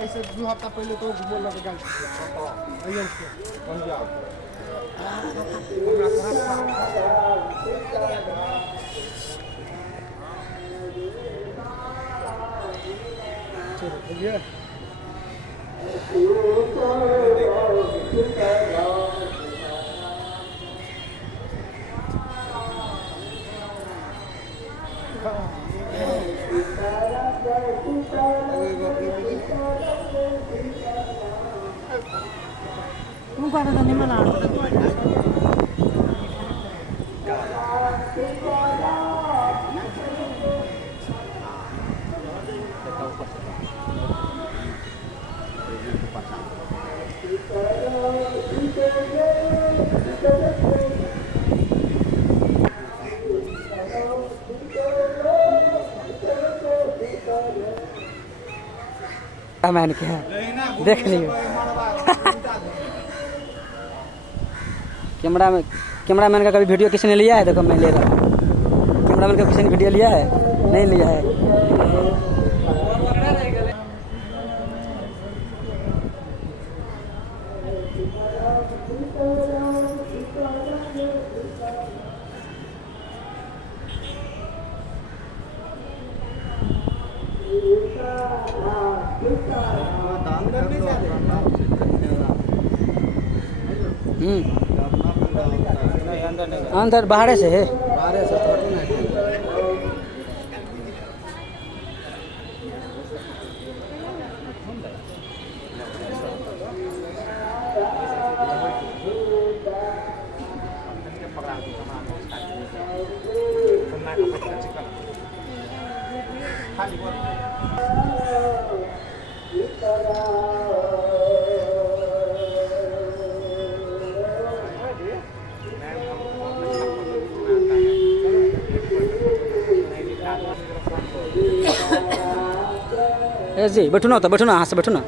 ऐसे 2 हफ्ता पहले तो घूमल लगे गाल अयन से बन जाओ चलो बोलिए तू काटा था निमन आड़ मैंने क्या देख लियो कैमरामैन का कभी वीडियो किसी ने लिया है? देखो मैं ले रहा हूँ। कैमरामैन का किसी ने वीडियो लिया है? नहीं लिया है। अंदर बाहर से है जी बैठो ना, तो बैठो ना, यहाँ से बैठो ना।